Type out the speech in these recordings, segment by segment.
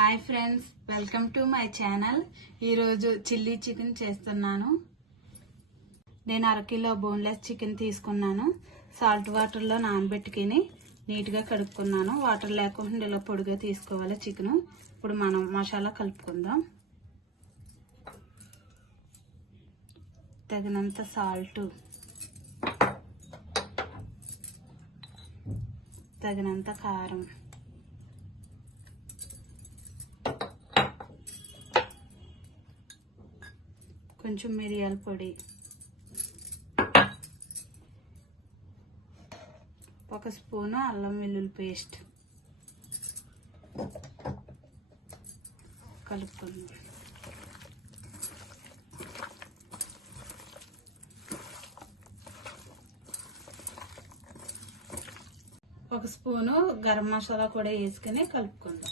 Hi friends welcome to my channel ఈరోజు chilli chicken చేస్తున్నాను. నేను అరకిలో బోన్లెస్ చికెన్ తీసుకున్నాను. సాల్ట్ వాటర్లో నానబెట్టుకుని నీట్గా కడుక్కున్నాను. వాటర్ లేకుండా ఇలా పొడిగా తీసుకోవాలి చికెన్. ఇప్పుడు మనం మసాలా కలుపుకుందాం. తగినంత సాల్ట్. తగినంత కారం. కొంచెం మిరియాల పొడి. ఒక స్పూను అల్లం వెల్లుల్లి పేస్ట్. కలుపుకుందాం. ఒక స్పూను గరం మసాలా కూడా వేసుకుని కలుపుకుందాం.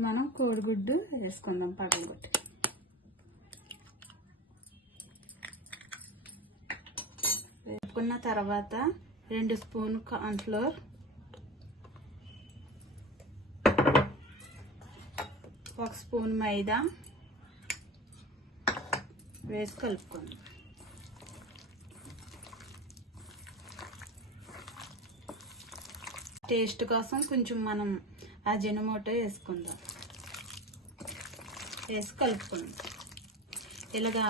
ఇప్పుడు మనం కోడిగుడ్డు వేసుకుందాం పగలగొట్టి వేసుకున్న తర్వాత రెండు స్పూన్ కార్న్ఫ్లోర్. ఒక స్పూన్ మైదా. వేసి కలుపుకుందాం. టేస్ట్ కోసం కొంచెం మనం అజినమోటో వేసుకుందాం. వేసి కలుపుకుందాం ఇలాగా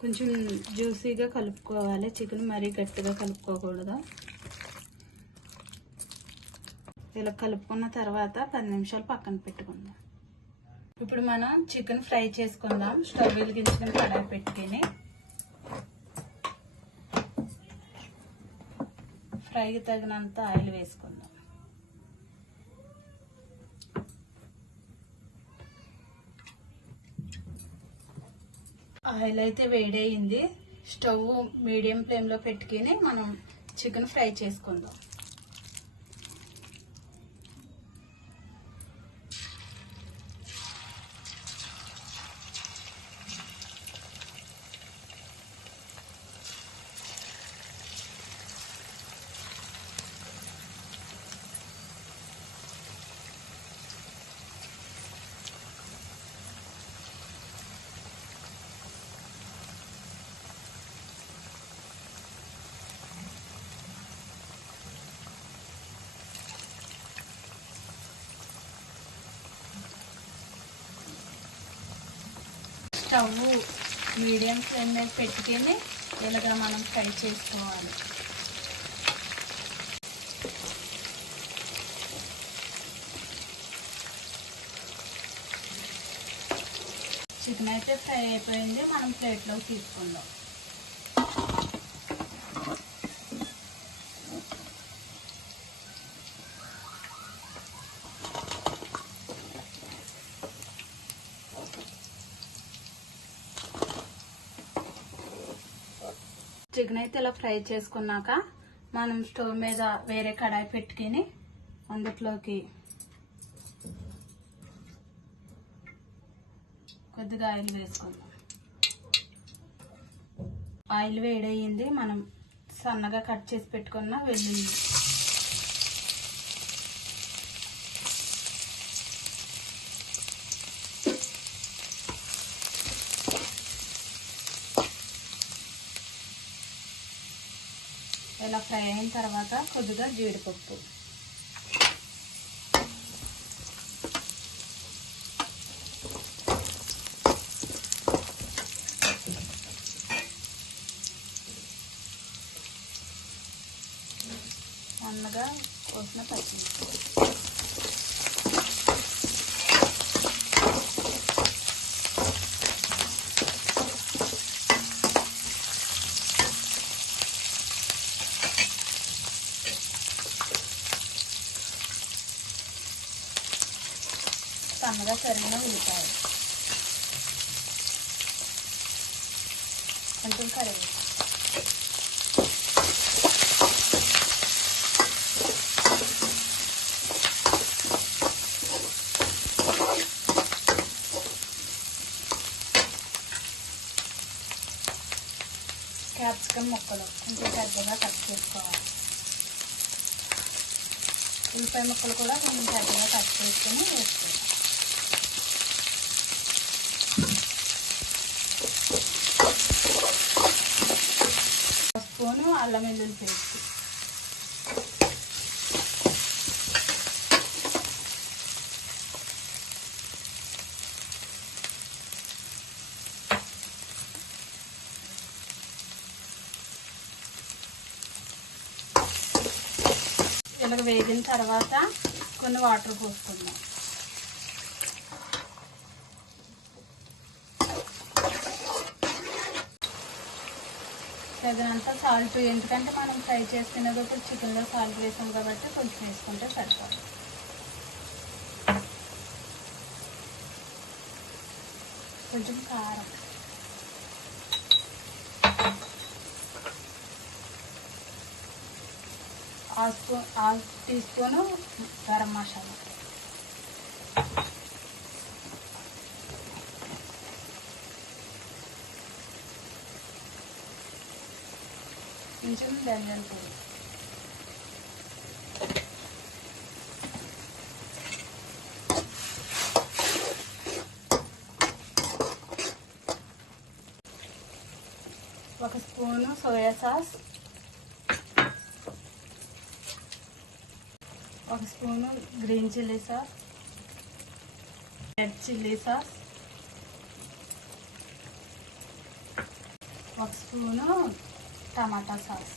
కొంచెం జ్యూసీగా కలుపుకోవాలి చికెన్ మరీ గట్టిగా కలుపుకోకూడదు. ఇలా కలుపుకున్న తర్వాత పది నిమిషాలు పక్కన పెట్టుకుందాం. ఇప్పుడు మనం చికెన్ ఫ్రై చేసుకుందాం. స్టవ్ వెలిగించిన కడాయి పెట్టుకుని. ఫ్రైకి తగినంత ఆయిల్ వేసుకుందాం. ఆయిల్ అయితే వేడయింది. స్టవ్ మీడియం ఫ్లేమ్లో పెట్టుకుని మనం చికెన్ ఫ్రై చేసుకుందాం. స్టవ్ మీడియం ఫ్లేమ్ మీద పెట్టుకొని ఇలాగా మనం ఫ్రై చేసుకోవాలి. చికెన్ అయితే ఫ్రై అయిపోయింది మనం ప్లేట్లోకి తీసుకుందాం. చికెన్ అయితే ఇలా ఫ్రై చేసుకున్నాక మనం స్టవ్ మీద వేరే కడాయి పెట్టుకుని అందులోకి కొద్దిగా ఆయిల్ వేసుకుందాం. ఆయిల్ వేడయింది మనం సన్నగా కట్ చేసి పెట్టుకున్న వెల్లుల్లి ఇలా ఫ్రై అయిన తర్వాత కొద్దిగా జీడిపప్పు. సన్నగా కోసిన పచ్చిమిర్చి. సన్నగా తరిగిన ఉల్లిపాయ కొంచెం కరివేపాకు క్యాప్సికమ్ ముక్కలు కొంచెం పెద్దగా కట్ చేసుకోవాలి ఉల్లిపాయ ముక్కలు కూడా కొంచెం పెద్దగా కట్ చేసుకొని వేసుకోవాలి ఒక స్పూను అల్లం వెల్లుల్లి పేస్ట్. ఇలాగ వేగిన తర్వాత కొన్ని వాటర్ పోసుకుందాం. తగినంత సాల్ట్ ఎందుకంటే మనం ఫ్రై చేసుకునేటప్పుడు చికెన్లో సాల్ట్ వేసాం కాబట్టి కొంచెం వేసుకుంటే సరిపోతుంది కొంచెం కారం. Half spoon half teaspoon garam masala. కొంచెం ధనియాల పొడి ఒక స్పూను సోయా సాస్ ఒక spoon green chilli sauce red chilli sauce ఒక స్పూను టమాటా సాస్.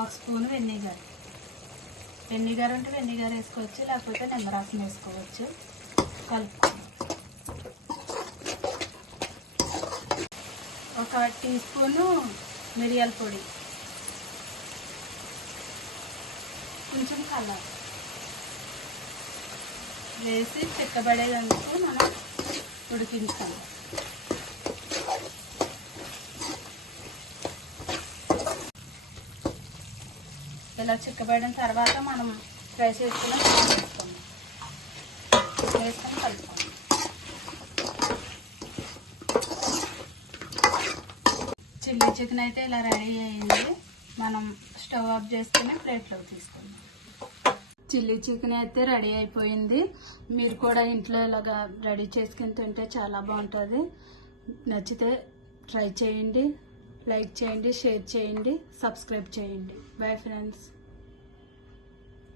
ఒక స్పూన్ వెన్నీగర్ వెన్నీగర్ అంటే వెన్నీగర్ వేసుకోవచ్చు లేకపోతే నిమ్మరసం వేసుకోవచ్చు. కలుపు ఒక టీ స్పూను మిరియాల పొడి. కొంచెం కలర్. వేసి చిక్కబడేందుకు మనం ఉడికించాలి ఇలా చిక్కబడిన తర్వాత మనం ఫ్రై చేసుకుని వేసుకుందాం. వేసుకొని కలుపుకుందాం. చిల్లీ చికెన్ అయితే ఇలా రెడీ అయింది. మనం స్టవ్ ఆఫ్ చేసుకుని ప్లేట్లోకి తీసుకుందాం. చిల్లీ చికెన్ అయితే రెడీ అయిపోయింది. మీరు కూడా ఇంట్లో ఇలాగా రెడీ చేసుకుని తింటే చాలా బాగుంటుంది. నచ్చితే ట్రై చేయండి లైక్ చేయండి షేర్ చేయండి సబ్స్క్రైబ్ చేయండి. Bye friends